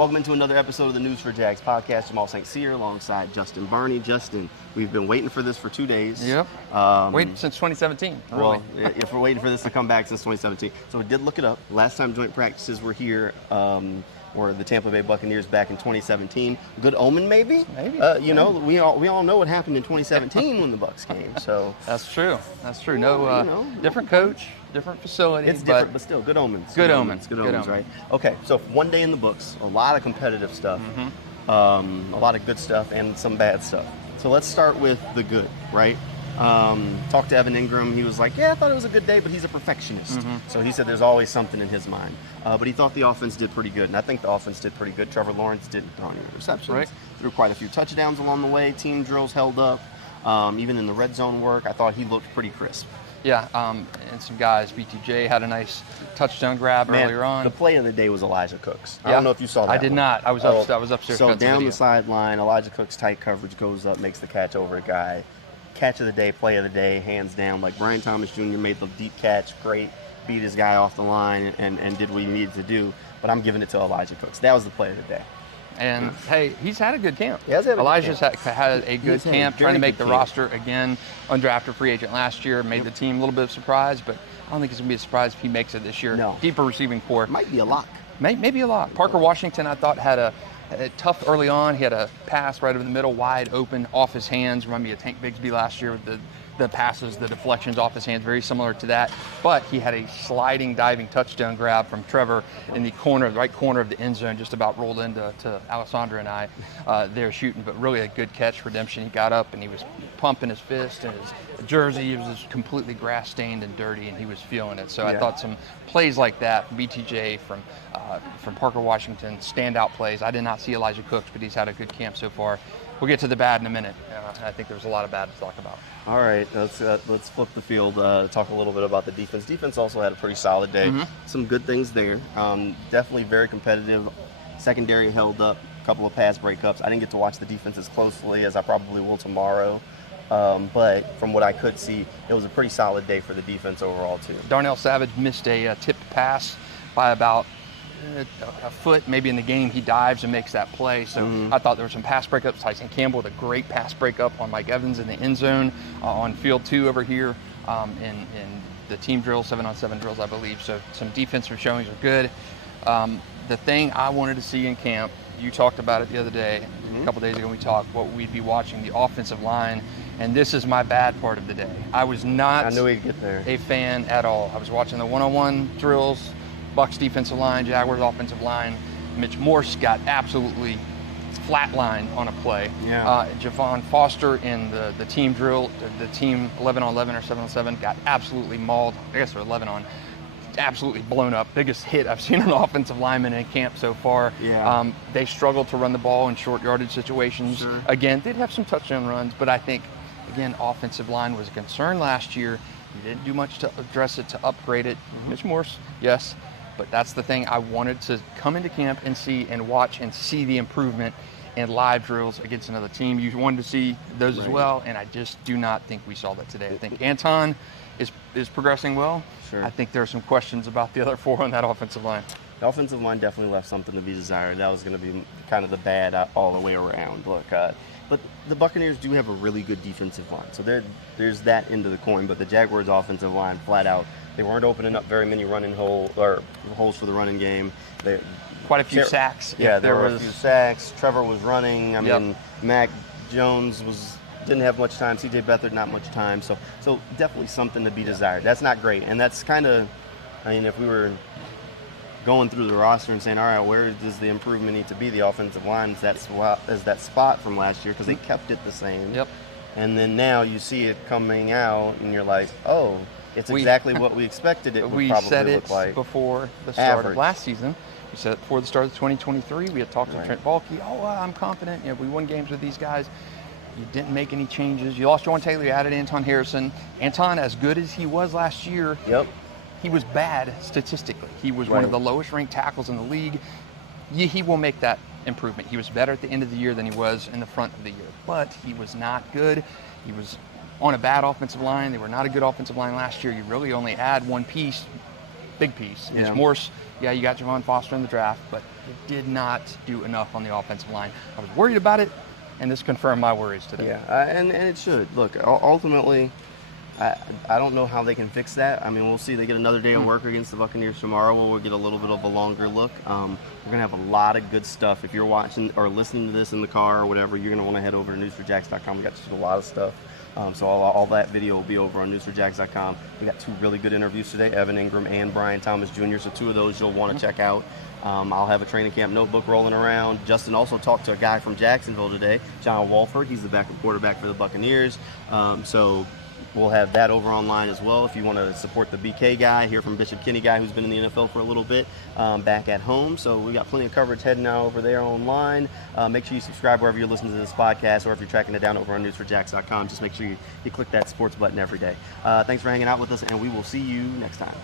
Welcome into another episode of the News4JAGs podcast. Jamal St here alongside Justin Barney. Justin, we've been waiting for this for 2 days. Yep. Waiting since 2017. Really. Well, if we're waiting for this to come back since 2017. So we did look it up. Last time joint practices were here were the Tampa Bay Buccaneers back in 2017. Good omen, maybe? Maybe. We all know what happened in 2017 when the Bucs came. So That's true. No, different coach, different facility. it's different, but still good omens. Good omens, right? Okay, so one day in the books, a lot of competitive stuff, a lot of good stuff, and some bad stuff. So let's start with the good, right? Talked to Evan Ingram. He was like, yeah, I thought it was a good day, but he's a perfectionist. So he said there's always something in his mind. But he thought the offense did pretty good, and I think the offense did pretty good. Trevor Lawrence didn't throw any interceptions. Right. Threw quite a few touchdowns along the way. Team drills held up. Even in the red zone work, I thought he looked pretty crisp. Yeah, and some guys, BTJ had a nice touchdown grab earlier on. The play of the day was Elijah Cooks. I don't know if you saw that. I did not. I was upstairs. So down the sideline, Elijah Cooks tight coverage goes up, makes the catch over a guy. Catch of the day, play of the day, hands down. Like Brian Thomas Jr. made the deep catch, great, beat his guy off the line and did what he needed to do. But I'm giving it to Elijah Cooks. That was the play of the day. And hey, he's had a good camp. Elijah's had a good camp, trying to make the roster again. Undrafted free agent last year, made the team a little bit of surprise, but I don't think it's gonna be a surprise if he makes it this year. No. Deeper receiving core. Might be a lock. Maybe a lot. Parker Washington, I thought, had a tough early on. He had a pass right over the middle, wide open, off his hands. Remind me of Tank Bigsby last year with the passes, the deflections off his hands, very similar to that. But he had a sliding, diving touchdown grab from Trevor in the right corner of the end zone, just about rolled into Alessandra and I there shooting. But really a good catch, redemption. He got up and he was pumping his fist, and his jersey was just completely grass stained and dirty, and he was feeling it. So I thought some plays like that from BTJ, from Parker Washington, standout plays. I did not see Elijah Cooks, but he's had a good camp so far. We'll get to the bad in a minute. I think there's a lot of bad to talk about. All right, let's flip the field, talk a little bit about the defense. Defense also had a pretty solid day. Some good things there. Definitely very competitive. Secondary held up, a couple of pass breakups. I didn't get to watch the defense as closely as I probably will tomorrow. But from what I could see, it was a pretty solid day for the defense overall, too. Darnell Savage missed a tipped pass by about a foot, maybe in the game. He dives and makes that play. So I thought there were some pass breakups. Tyson Campbell with a great pass breakup on Mike Evans in the end zone on field 2 over here in the team drills, 7-on-7 drills, I believe. So some defensive showings are good. The thing I wanted to see in camp, you talked about it the other day, a couple days ago we talked, what we'd be watching, the offensive line. And this is my bad part of the day. I was not I knew he'd get there. a fan at all. I was watching the one-on-one drills, Bucs defensive line, Jaguars offensive line. Mitch Morse got absolutely flatlined on a play. Javon Foster in the team drill, the team 11-on-11 or 7-on-7 got absolutely mauled. I guess they're 11-on. Absolutely blown up. Biggest hit I've seen an offensive lineman in camp so far. They struggled to run the ball in short yardage situations. Again, they'd have some touchdown runs, but I think, again, offensive line was a concern last year. You didn't do much to address it, to upgrade it. Mitch Morse, yes. But that's the thing I wanted to come into camp and see and watch and see the improvement in live drills against another team. You wanted to see those as well, and I just do not think we saw that today. I think Anton is progressing well. I think there are some questions about the other 4 on that offensive line. The offensive line definitely left something to be desired. That was going to be kind of the bad all the way around. Look, but the Buccaneers do have a really good defensive line, so there's that end of the coin. But the Jaguars' offensive line, flat out, they weren't opening up very many holes for the running game. Quite a few sacks. There were a few sacks. Trevor was running. I mean, Mac Jones didn't have much time. C.J. Beathard, not much time. So definitely something to be desired. That's not great, and that's kind of, I mean, if we were going through the roster and saying, all right, where does the improvement need to be? The offensive line is that spot from last year because they kept it the same. And then now you see it coming out, and you're like, oh, it's exactly what we expected it would probably look like. We said it before the start of last season. We said it before the start of 2023. We had talked to Trent Baalke. I'm confident. We won games with these guys. You didn't make any changes. You lost John Taylor. You added Anton Harrison. Anton, as good as he was last year, he was bad statistically. He was one of the lowest ranked tackles in the league. He will make that improvement. He was better at the end of the year than he was in the front of the year, but he was not good. He was on a bad offensive line. They were not a good offensive line last year. You really only add one piece big piece. Yeah. Mitch Morse, yeah, you got Javon Foster in the draft, but they did not do enough on the offensive line. I was worried about it, and this confirmed my worries today. Yeah, and it should. Look, ultimately, I don't know how they can fix that. I mean, we'll see. They get another day of work against the Buccaneers tomorrow, where we'll get a little bit of a longer look. We're going to have a lot of good stuff. If you're watching or listening to this in the car or whatever, you're going to want to head over to News4JAGs.com. We got just a lot of stuff. So all that video will be over on News4JAGs.com. We got 2 really good interviews today, Evan Ingram and Brian Thomas Jr., so 2 of those you'll want to check out. I'll have a training camp notebook rolling around. Justin also talked to a guy from Jacksonville today, John Walford. He's the backup quarterback for the Buccaneers. So we'll have that over online as well. If you want to support the BK guy, hear from Bishop Kinney guy who's been in the NFL for a little bit, back at home. So we got plenty of coverage heading now over there online. Make sure you subscribe wherever you're listening to this podcast, or if you're tracking it down over on News4JAGs.com, just make sure you click that sports button every day. Thanks for hanging out with us, and we will see you next time.